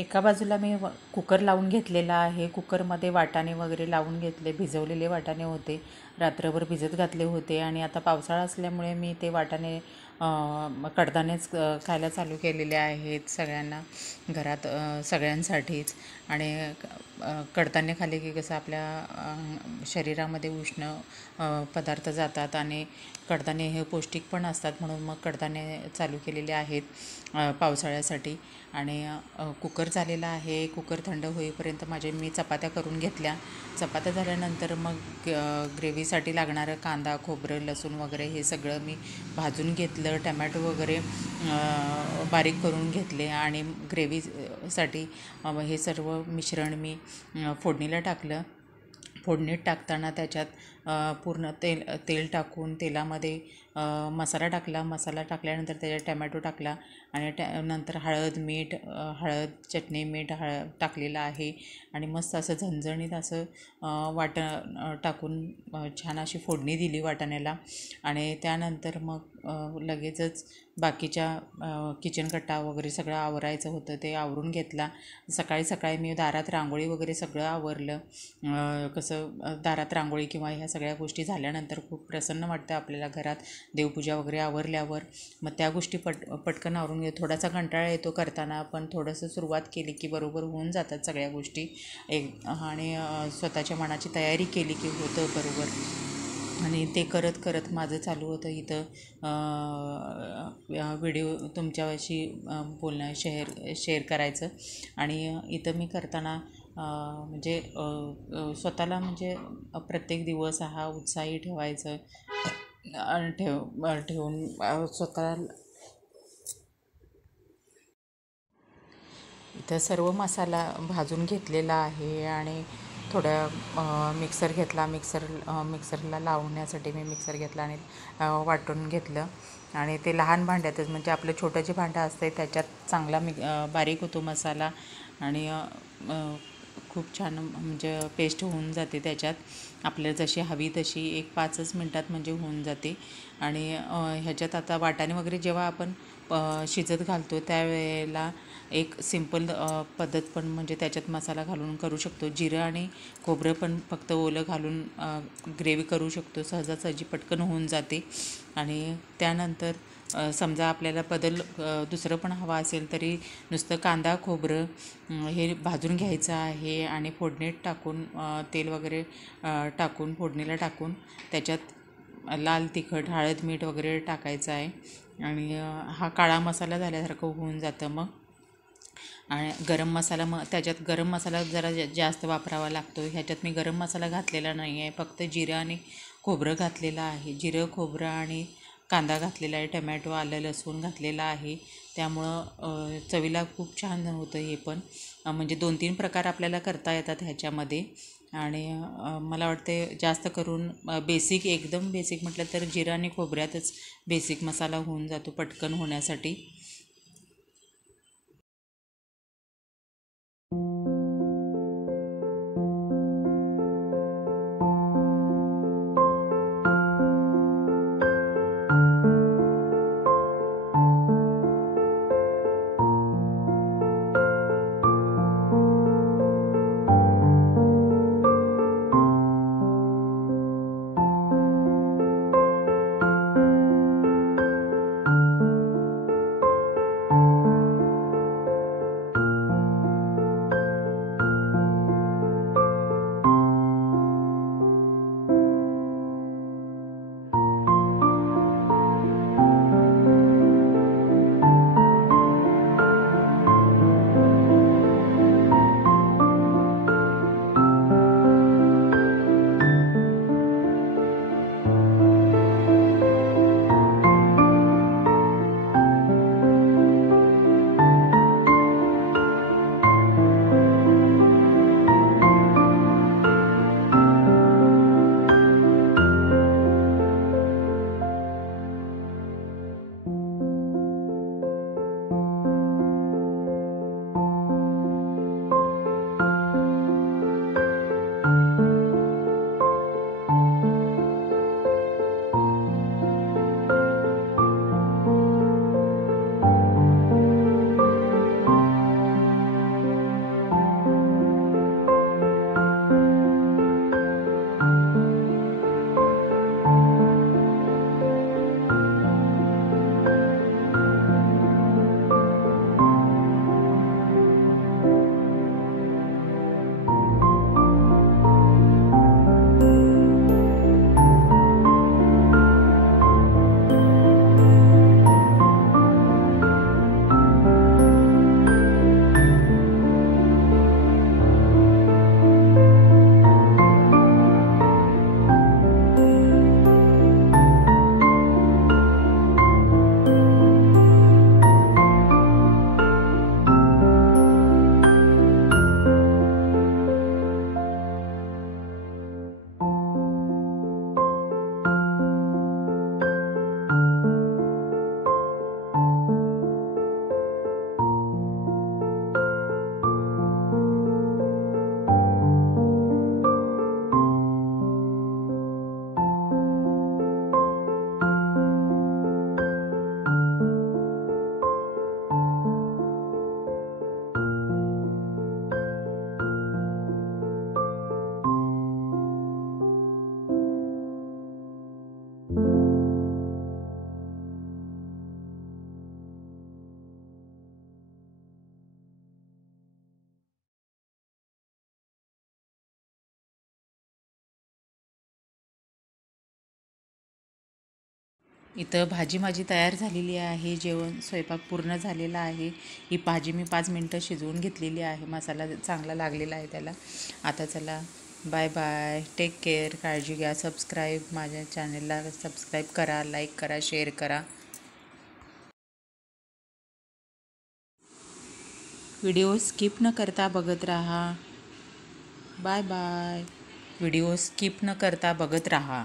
एका बाजूला मी कुकर लावून घेतलेला आहे. कुकरमध्ये वाटाणे वगैरे लावून घेतले. भिजवलेले वाटाणे होते. रात्रभर भिजत घातले होते आणि आता पावसाळा असल्यामुळे मी ते वाटाणे कडधान्यच खायला चालू केलेले आहेत सगळ्यांना घरात, सगळ्यांसाठीच. आणि कडधान्य खाल्ले की कसं आपल्या शरीरामध्ये उष्ण पदार्थ जातात आणि कडधान्य हे पौष्टिक पण असतात, म्हणून मग कडधान्य चालू केलेले आहेत पावसाळ्यासाठी. आणि कुकर झालेला आहे. कुकर थंड होईपर्यंत मी चपात्या करून घेतल्या. चपात्या झाल्यानंतर मग ग्रेव्हीसाठी लागणारं कांदा, खोबरं, लसूण वगैरे हे सगळं मी भाजून घेतलं. टमॅटो वगैरे बारीक करून घेतले आणि ग्रेव्हीसाठी हे सर्व मिश्रण मी फोडणीला टाकलं. फोडणीत टाकताना त्याच्यात पूर्ण तेल टाकून तेलामध्ये मसाला टाकला. मसाला टाकल्यानंतर त्याच्यात टमॅटो टाकला आणि नंतर मीठ, चटणी, मीठ, टाकलेलं आहे आणि मस्त असं झणझणीत असं टाकून छान अशी फोडणी दिली वाटाण्याला. आणि त्यानंतर मग लगेचच बाकीच्या किचन कट्टा वगैरे सगळं आवरायचं होतं, ते आवरून घेतला. सकाळी सकाळी मी दारात रांगोळी वगैरे सगळं आवरलं. कसं दारात रांगोळी किंवा ह्या सगळ्या गोष्टी झाल्यानंतर खूप प्रसन्न वाटतं आपल्याला घरात, देवपूजा वगैरे आवरल्यावर. मग त्या गोष्टी पटकन आवरून थोडासा कंटाळा येतो करताना, पण थोडंसं सुरुवात केली की बरोबर होऊन जातात सगळ्या गोष्टी आणि स्वतःच्या मनाची तयारी केली की होतं बरोबर. आणि ते करत करत माझं चालू होतं इथं व्हिडिओ तुमच्याशी बोलणं शेअर करायचं. आणि इथं मी करताना म्हणजे स्वतःला म्हणजे प्रत्येक दिवस हा उत्साही ठेवायचं ठेवून स्वतः इथं सर्व मसाला भाजून घेतलेला आहे आणि थोड्या मिक्सरला लावण्यासाठी मी मिक्सर घेतला आणि वाटून घेतलं. आणि ते लहान भांड्यातच, म्हणजे आपलं छोटं जे भांडं असते त्याच्यात चांगला बारीक होतो मसाला आणि खूप छान म्हणजे पेस्ट होऊन जाते त्याच्यात. आपल्याला जशी हवी तशी 1-5 मिनटात म्हणजे होऊन जाते. आणि ह्याच्यात आता वाटाणे वगैरे जेव्हा आपण शिजत घालतो त्यावेळेला एक सिंपल पद्धत पण म्हणजे त्याच्यात मसाला घालून करू शकतो. जिरं आणि खोबरं पण फक्त ओलं घालून ग्रेव्ही करू शकतो. सहजासहजी पटकन होऊन जाते. आणि त्यानंतर समजा आपल्याला दुसरं पण हवा असेल तरी नुसतं कांदा, खोबरं हे भाजून घ्यायचं आहे आणि फोडणीत टाकून तेल वगैरे टाकून फोडणीला टाकून त्याच्यात लाल तिखट, मीठ वगैरे टाकायचं आहे. आणि हा काळा मसाला झाल्यासारखं होऊन जातं मग. आणि त्याच्यात गरम मसाला जरा जास्त वापरावा लागतो. ह्याच्यात मी गरम मसाला घातलेला नाही आहे, फक्त जिरं आणि खोबरं घातलेलं आहे. जिरं, खोबरं आणि कांदा घातलेला आहे, टमॅटो, आलं, लसूण घातलेला आहे. त्यामुळं चवीला खूप छान होतं हे पण. म्हणजे 2-3 प्रकार आपल्याला करता येतात ह्याच्यामध्ये. आणि मला वाटते जास्त करून एकदम बेसिक म्हटलं तर जिरं आणि खोबऱ्यातच बेसिक मसाला होऊन जातो पटकन होण्यासाठी. इथं भाजी माझी तयार झालेली आहे. स्वयंपाक पूर्ण झालेला आहे. ही भाजी मी 5 मिनटं शिजवून घेतलेली आहे. मसाला चांगला लागलेला आहे त्याला. आता चला बाय बाय, टेक केअर, काळजी घ्या. माझ्या चॅनलला सबस्क्राईब करा, लाईक करा, शेअर करा. व्हिडिओ स्किप न करता बघत राहा. Bye bye. व्हिडिओ स्किप न करता बघत राहा.